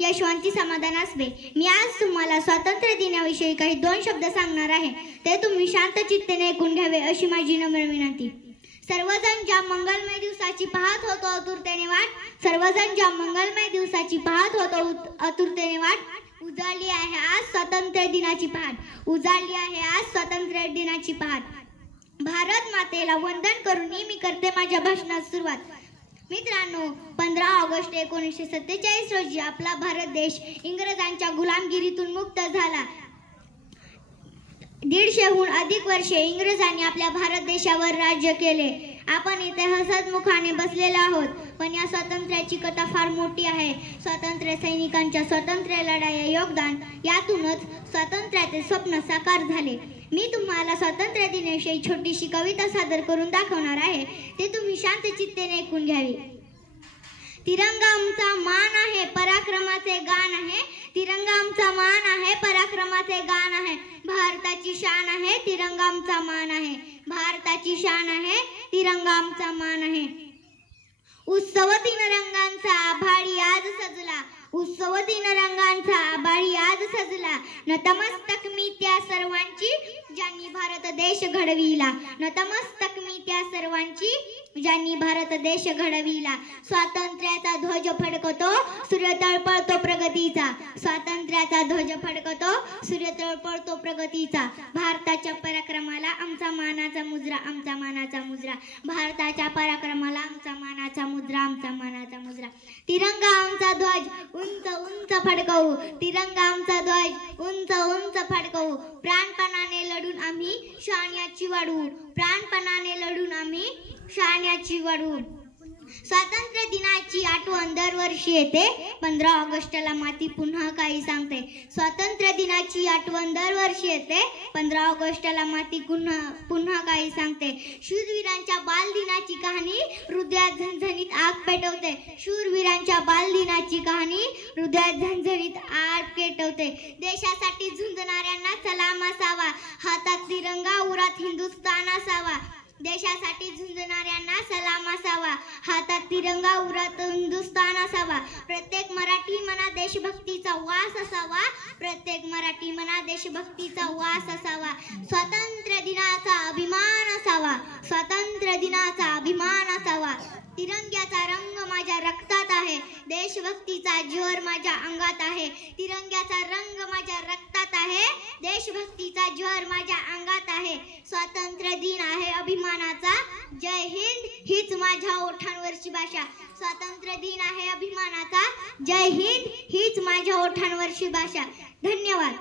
यशवंती समाधान असबे। मी आज तुम्हाला स्वातंत्र्य दिनाविषयी काही 2 शब्द सांगणार आहे, ते तुम्ही शांत चित्तेने ऐकून घ्यावे अशी माझी नम्र विनंती। सर्वजण ज्या मंगलमय दिवसाची पाहत होतो आतुरतेने वाट, सर्वजण ज्या मंगलमय दिवसाची पाहत होतो आतुरतेने वाट, उजाडली आहे आज स्वातंत्र्य दिनाची पहाट, उजाडली आहे आज स्वातंत्र्य दिनाची पहाट। भारत मातेला वंदन करून मी करते माझ्या भाषणात सुरुवात। मित्रांनो, 15 ऑगस्ट 1947 रोजी आपला भारत देश इंग्रजांच्या गुलामगिरीतून मुक्त झाला। 150हून अधिक वर्षे इंग्रजांनी आपल्या भारत देशावर राज्य केले। आपण इथे हसतमुखाने बसलेलो आहोत, पण या स्वातंत्र्याची कथा फार मोठी आहे। स्वातंत्र्य सैनिकांच्या स्वातंत्र्य लढाया योगदान, यातूनच स्वातंत्र्याचे स्वप्न साकार झाले। मी तुम्हाला स्वातंत्र्य दिनाविषयी छोटीशी कविता सादर करून दाखवणार आहे, ते तुम्ही शांत चित्तेने ऐकून घ्यावी। तिरंगा आमचा मान आहे, पराक्रमाचे गान आहे, तिरंगा आमचा मान आहे, पराक्रमाचे गान आहे, भारताची शान आहे, तिरंगा आमचा मान आहे, भारताची शान आहे, तिरंगा आमचा मान आहे। उत्सव 3 रंगांचा आभाळी आज सजला, उत्सव 3 रंगांचा आभाळी आज सजला, नतमस्तक मी त्या सर्वांची ज्यांनी भारत देश घडविला, नतमस्तक मी त्या सर्वांची ज्यांनी भारत देश घडविला। स्वातंत्र्याचा ध्वज फडकतो, सूर्य तळपळतो प्रगतीचा, स्वातंत्र्याचा ध्वज फडकतो, सूर्य तळपळतो प्रगतीचा। भारताच्या पराक्रमाला आमचा मानाचा मुजरा, आमचा मानाचा मुजरा, भारताच्या पराक्रमाला आमचा मानाचा मुजरा, आमचा मानाचा मुजरा। तिरंगा आमचा ध्वज उंच उंच फडकवू, तिरंगा आमचा ध्वज उंच उंच फडकवू, प्राणपणाने लढून आम्ही शाण्याची वाढवू, प्राणपणाने लढून आम्ही शाण्याची वाढवू। स्वातंत्र्य दिनाची आठवण दरवर्षी येते, 15 ऑगस्टला माती पुन्हा काही सांगते। स्वातंत्र्य दिनाची आठवण दरवर्षी येते, 15 ऑगस्टला माती पुन्हा काही सांगते। शूरवीरांच्या बालदिनाची कहाणी हृदयात झणझणीत आग पेटवते, शूरवीरांच्या बालदिनाची कहाणी हृदयात झणझणीत आग पेटवते। देशासाठी झुंजणाऱ्यांना सलाम असावा, हातात तिरंगा उरात हिंदुस्थान असावा, देशासाठी झुंजणाऱ्यांना सलाम असावा, हातात तिरंगा उरात हिंदुस्थान असावा। प्रत्येक मराठी मनात देशभक्तीचा वास असावा, प्रत्येक मराठी मनात देशभक्तीचा वास असावा। स्वातंत्र्य दिनाचा अभिमान असावा, स्वातंत्र्य दिनाचा अभिमान असावा। तिरंग्याचा रंग माझ्या रक्तात आहे, देशभक्तीचा ज्वर माझ्या अंगात आहे, तिरंग्याचा रंग माझ्या रक्तात आहे, देशभक्तीचा ज्वर माझ्या अंगात आहे। स्वातंत्र्य दिन आहे अभिमानाचा, जय हिंद हीच माझ्या ओठांवरची भाषा। स्वातंत्र्य दिन आहे अभिमानाचा, जय हिंद हीच माझ्या ओठांवरची भाषा। धन्यवाद।